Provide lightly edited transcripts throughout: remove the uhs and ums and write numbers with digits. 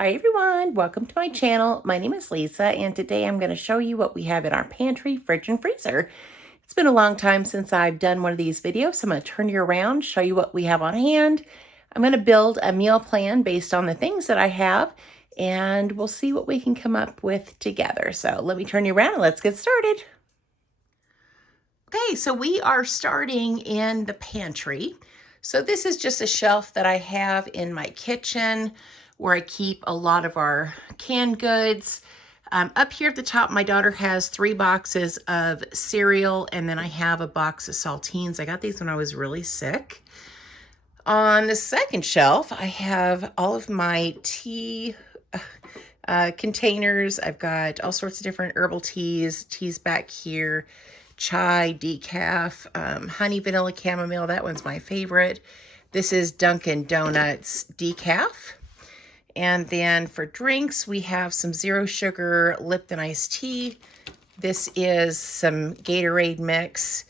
Hi everyone, welcome to my channel. My name is Lisa and today I'm going to show you what we have in our pantry, fridge, and freezer. It's been a long time since I've done one of these videos, so I'm going to turn you around, show you what we have on hand. I'm going to build a meal plan based on the things that I have, and we'll see what we can come up with together. So let me turn you around and let's get started. Okay, so we are starting in the pantry. So this is just a shelf that I have in my kitchen where I keep a lot of our canned goods. Up here at the top, my daughter has 3 boxes of cereal, and then I have a box of saltines. I got these when I was really sick. On the second shelf, I have all of my tea containers. I've got all sorts of different herbal teas back here, chai, decaf, honey, vanilla, chamomile. That one's my favorite. This is Dunkin' Donuts decaf. And then for drinks, we have some zero sugar Lipton iced tea. This is some Gatorade mix.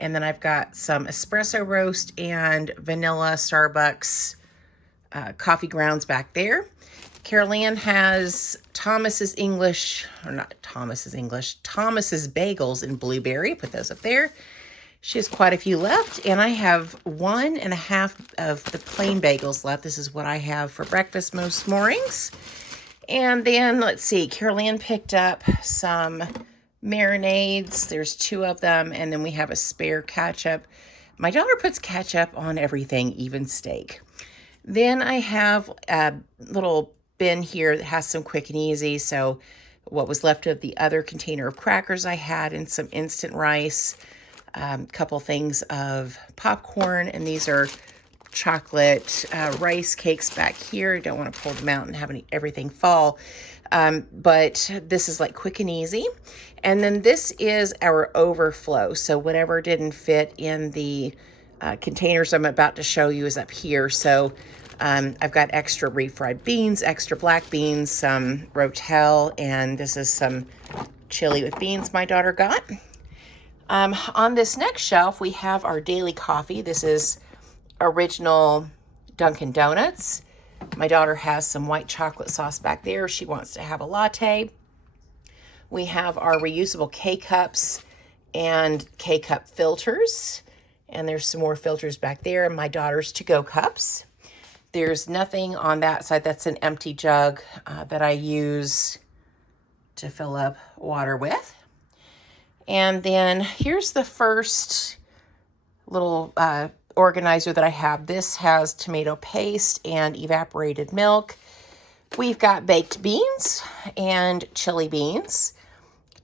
And then I've got some espresso roast and vanilla Starbucks coffee grounds back there. Carol-Ann has Thomas's Bagels in blueberry. Put those up there. She has quite a few left, and I have 1.5 of the plain bagels left. This is what I have for breakfast most mornings. And then, let's see, Carol-Ann picked up some marinades. There's 2 of them, and then we have a spare ketchup. My daughter puts ketchup on everything, even steak. Then I have a little bin here that has some quick and easy. So what was left of the other container of crackers I had, and some instant rice. Couple things of popcorn, and these are chocolate rice cakes back here. Don't want to pull them out and have everything fall. But this is like quick and easy. And then this is our overflow. So whatever didn't fit in the containers I'm about to show you is up here. So I've got extra refried beans, extra black beans, some Rotel, and this is some chili with beans my daughter got. On this next shelf, we have our daily coffee. This is original Dunkin' Donuts. My daughter has some white chocolate sauce back there. She wants to have a latte. We have our reusable K-Cups and K-Cup filters. And there's some more filters back there, and my daughter's to-go cups. There's nothing on that side. That's an empty jug that I use to fill up water with. And then here's the first little organizer that I have. This has tomato paste and evaporated milk. We've got baked beans and chili beans,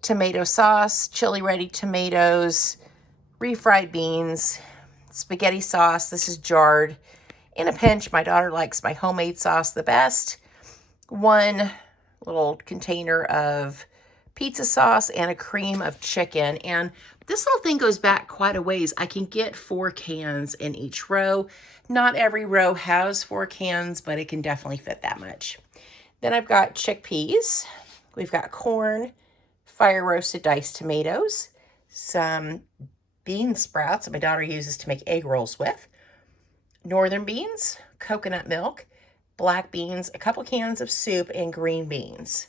tomato sauce, chili ready tomatoes, refried beans, spaghetti sauce. This is jarred. In a pinch, my daughter likes my homemade sauce the best. 1 little container of pizza sauce and a cream of chicken. And this little thing goes back quite a ways. I can get 4 cans in each row. Not every row has 4 cans, but it can definitely fit that much. Then I've got chickpeas. We've got corn, fire roasted diced tomatoes, some bean sprouts that my daughter uses to make egg rolls with, northern beans, coconut milk, black beans, a couple cans of soup, and green beans.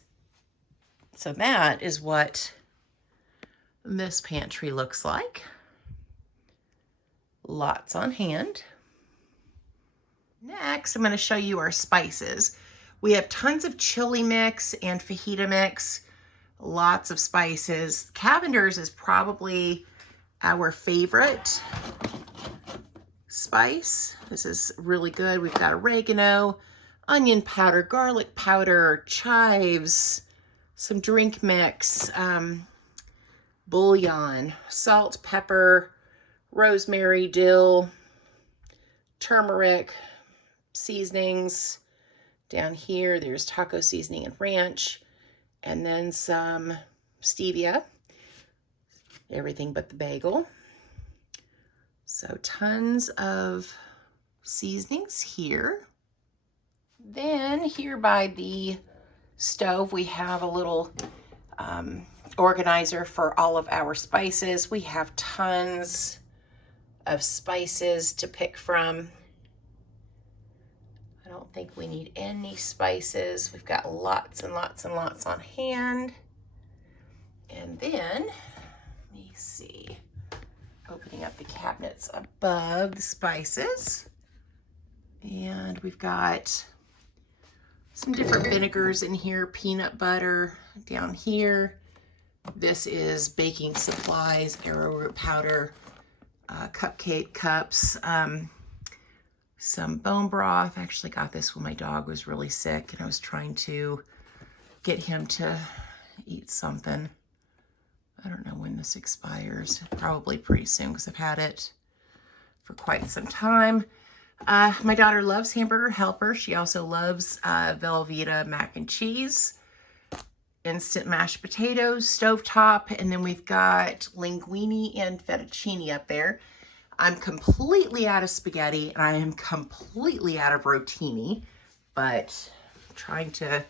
So that is what this pantry looks like. Lots on hand. Next, I'm going to show you our spices. We have tons of chili mix and fajita mix, lots of spices. Cavender's is probably our favorite spice. This is really good. We've got oregano, onion powder, garlic powder, chives, some drink mix, bouillon, salt, pepper, rosemary, dill, turmeric, seasonings. Down here, there's taco seasoning and ranch, and then some stevia, everything but the bagel. So tons of seasonings here. Then here by the stove, we have a little organizer for all of our spices. We have tons of spices to pick from. think we need any spices. We've got lots and lots and lots on hand. And then, let me see, opening up the cabinets above the spices. And we've got some different vinegars in here, peanut butter down here. This is baking supplies, arrowroot powder, cupcake cups, some bone broth. I actually got this when my dog was really sick and I was trying to get him to eat something. I don't know when this expires. Probably pretty soon because I've had it for quite some time. My daughter loves Hamburger Helper. She also loves Velveeta mac and cheese, instant mashed potatoes, stovetop, and then we've got linguine and fettuccine up there. I'm completely out of spaghetti and I am completely out of rotini, but I'm trying to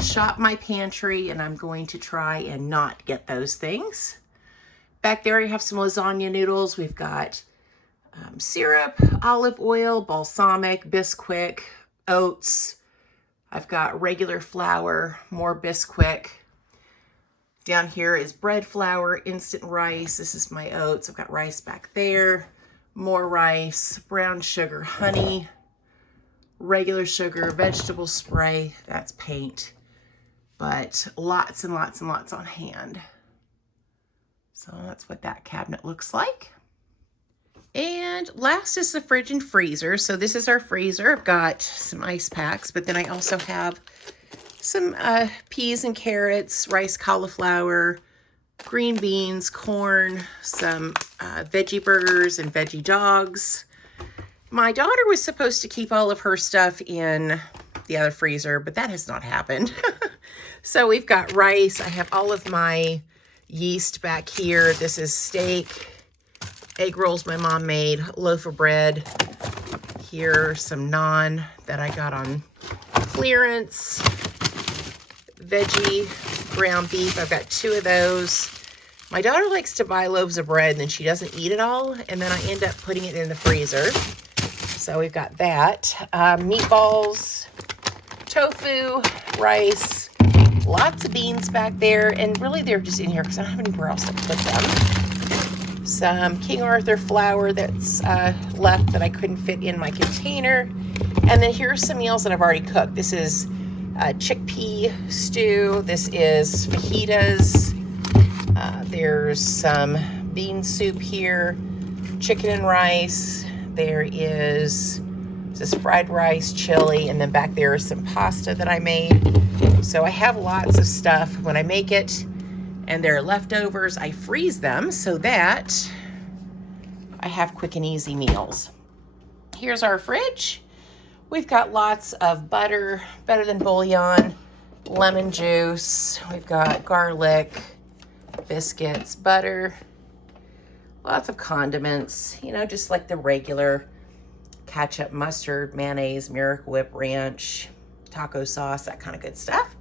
shop my pantry and I'm going to try and not get those things. Back there I have some lasagna noodles. We've got syrup, olive oil, balsamic, Bisquick, oats. I've got regular flour, more Bisquick. Down here is bread flour, instant rice. This is my oats. I've got rice back there, more rice, brown sugar, honey, regular sugar, vegetable spray. That's paint, but lots and lots and lots on hand. So that's what that cabinet looks like. And last is the fridge and freezer. So this is our freezer. I've got some ice packs, but then I also have some peas and carrots, rice, cauliflower, green beans, corn, some veggie burgers and veggie dogs. My daughter was supposed to keep all of her stuff in the other freezer, but that has not happened. So we've got rice. I have all of my yeast back here. This is steak. Egg rolls my mom made, loaf of bread. Here, some naan that I got on clearance. Veggie ground beef. I've got 2 of those. My daughter likes to buy loaves of bread and then she doesn't eat it all. And then I end up putting it in the freezer. So we've got that. Meatballs, tofu, rice, lots of beans back there. And really they're just in here because I don't have anywhere else to put them. Some King Arthur flour that's left that I couldn't fit in my container. And then here's some meals that I've already cooked. This is chickpea stew. This is fajitas. There's some bean soup here, chicken and rice. There is this fried rice, chili, and then back there is some pasta that I made. So I have lots of stuff. When I make it and there are leftovers, I freeze them so that I have quick and easy meals. Here's our fridge. We've got lots of butter, better than bouillon, lemon juice. We've got garlic, biscuits, butter, lots of condiments, you know, just like the regular ketchup, mustard, mayonnaise, Miracle Whip, ranch, taco sauce, that kind of good stuff.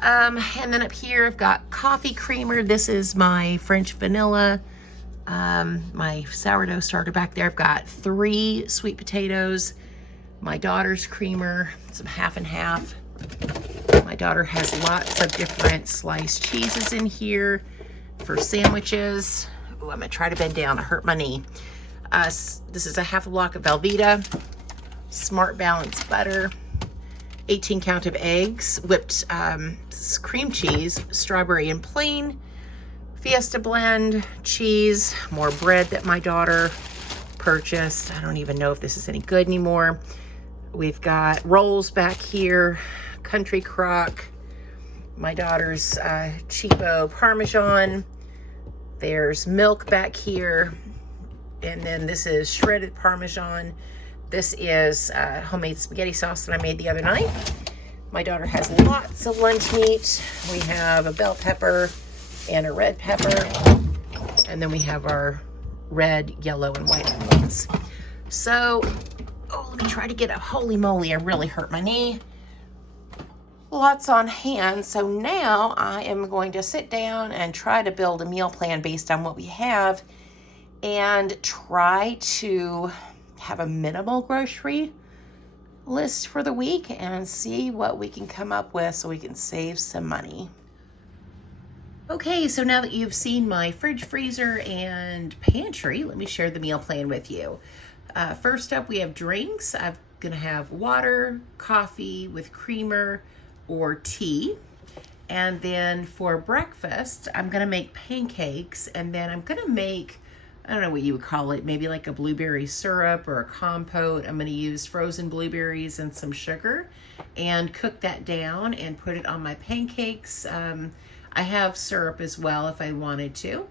And then up here, I've got coffee creamer. This is my French vanilla, my sourdough starter back there. I've got 3 sweet potatoes, my daughter's creamer, some half and half. My daughter has lots of different sliced cheeses in here for sandwiches. Oh, I'm gonna try to bend down. I hurt my knee. This is a half a block of Velveeta, Smart Balance butter, 18 count of eggs, whipped cream cheese, strawberry and plain, Fiesta blend, cheese, more bread that my daughter purchased. I don't even know if this is any good anymore. We've got rolls back here, country crock, my daughter's cheapo Parmesan. There's milk back here. And then this is shredded Parmesan. This is homemade spaghetti sauce that I made the other night. My daughter has lots of lunch meat. We have a bell pepper and a red pepper. And then we have our red, yellow, and white onions. So, oh, let me try to get up. Holy moly, I really hurt my knee. Lots on hand. So now I am going to sit down and try to build a meal plan based on what we have and try to have a minimal grocery list for the week and see what we can come up with so we can save some money. Okay, so now that you've seen my fridge, freezer, and pantry, let me share the meal plan with you. First up, we have drinks. I'm gonna have water, coffee with creamer, or tea. And then for breakfast, I'm gonna make pancakes, and then I'm gonna make, I don't know what you would call it, maybe like a blueberry syrup or a compote. I'm gonna use frozen blueberries and some sugar and cook that down and put it on my pancakes. I have syrup as well if I wanted to.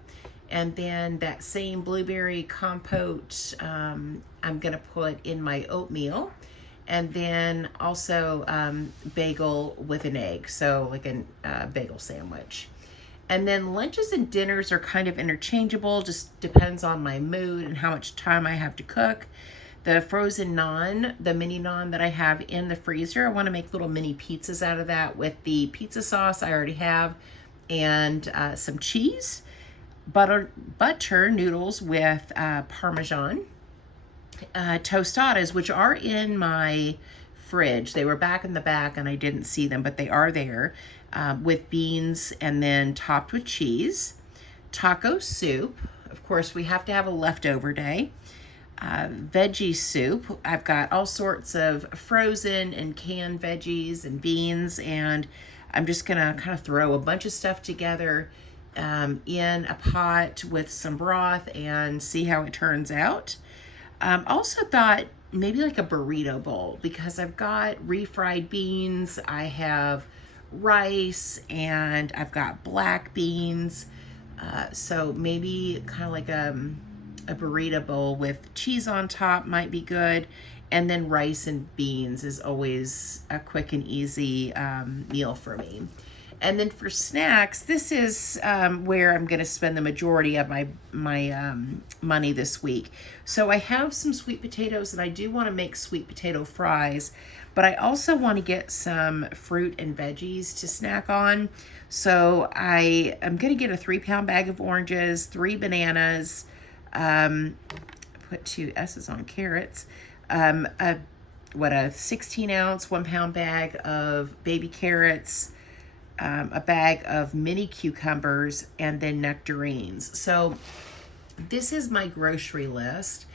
And then that same blueberry compote, I'm gonna put in my oatmeal. And then also bagel with an egg, so like a bagel sandwich. And then lunches and dinners are kind of interchangeable, just depends on my mood and how much time I have to cook. The frozen naan, the mini naan that I have in the freezer, I want to make little mini pizzas out of that with the pizza sauce I already have and some cheese, butter noodles with Parmesan, tostadas, which are in my fridge. They were back in the back and I didn't see them, but they are there, with beans and then topped with cheese. Taco soup. Of course, we have to have a leftover day. Veggie soup. I've got all sorts of frozen and canned veggies and beans, and I'm just gonna kind of throw a bunch of stuff together in a pot with some broth and see how it turns out. Also thought maybe like a burrito bowl, because I've got refried beans, I have rice, and I've got black beans. So maybe kind of like a burrito bowl with cheese on top might be good. And then rice and beans is always a quick and easy meal for me. And then for snacks, this is where I'm going to spend the majority of my money this week. So I have some sweet potatoes, and I do want to make sweet potato fries, but I also want to get some fruit and veggies to snack on. So I am going to get a 3-pound bag of oranges, 3 bananas, put 2 S's on carrots, a 16-ounce, 1-pound bag of baby carrots, a bag of mini cucumbers, and then nectarines. So this is my grocery list,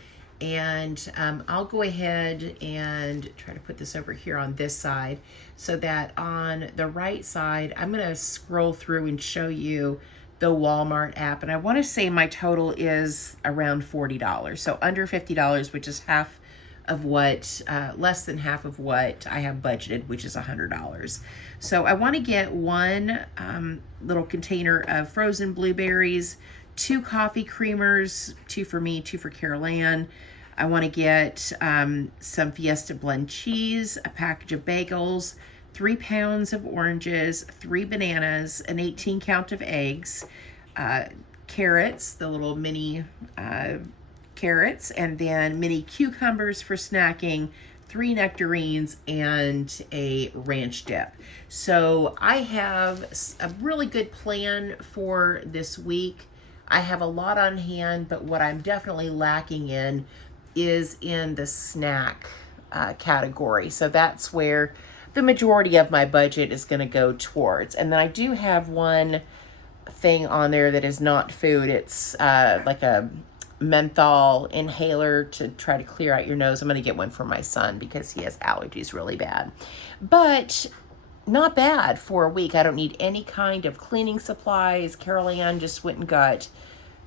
and I'll go ahead and try to put this over here on this side so that on the right side, I'm going to scroll through and show you the Walmart app. And I want to say my total is around $40. So under $50, which is half of what, less than half of what I have budgeted, which is $100. So I want to get one little container of frozen blueberries, 2 coffee creamers, 2 for me, 2 for Carol Ann. I want to get some Fiesta blend cheese, a package of bagels, 3 pounds of oranges, 3 bananas, an 18 count of eggs, carrots, the little mini carrots, and then mini cucumbers for snacking, 3 nectarines, and a ranch dip. So I have a really good plan for this week. I have a lot on hand, but what I'm definitely lacking in is in the snack category. So that's where the majority of my budget is going to go towards. And then I do have one thing on there that is not food. It's like a menthol inhaler to try to clear out your nose. I'm going to get one for my son because he has allergies really bad. But not bad for a week. I don't need any kind of cleaning supplies. Carol Ann just went and got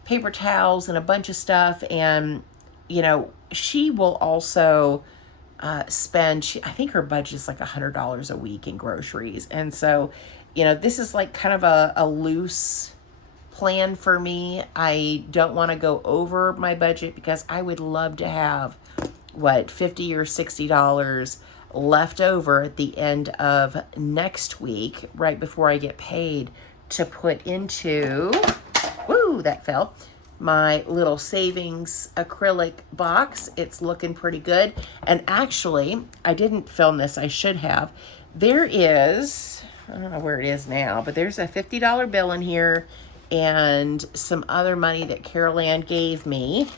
paper towels and a bunch of stuff. And, you know, she will also spend, I think her budget is like $100 a week in groceries. And so, you know, this is like kind of a loose plan for me. I don't want to go over my budget because I would love to have $50 or $60 left over at the end of next week, right before I get paid, to put into, woo, that fell, my little savings acrylic box. It's looking pretty good. And actually, I didn't film this. I should have. There is, I don't know where it is now, but there's a $50 bill in here and some other money that Carol Ann gave me.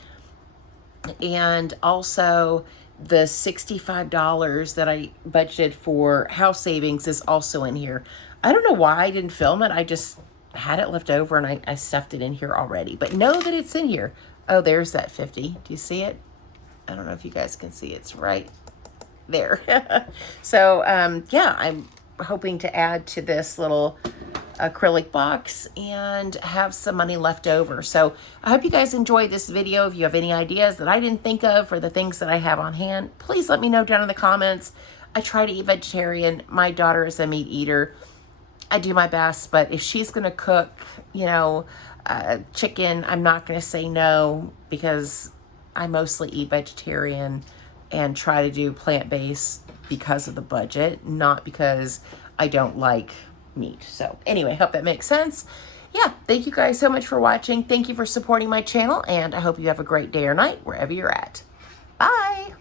And also the $65 that I budgeted for house savings is also in here. I don't know why I didn't film it. I just had it left over and I stuffed it in here already. But know that it's in here. Oh, there's that 50. Do you see it? I don't know if you guys can see. It's right there. So, yeah, I'm hoping to add to this little acrylic box and have some money left over. So I hope you guys enjoyed this video. If you have any ideas that I didn't think of for the things that I have on hand, please let me know down in the comments. I try to eat vegetarian. My daughter is a meat eater. I do my best, but if she's going to cook, you know, chicken, I'm not going to say no, because I mostly eat vegetarian and try to do plant-based because of the budget, not because I don't like meat. So anyway, hope that makes sense. Yeah, thank you guys so much for watching. Thank you for supporting my channel, and I hope you have a great day or night wherever you're at. Bye.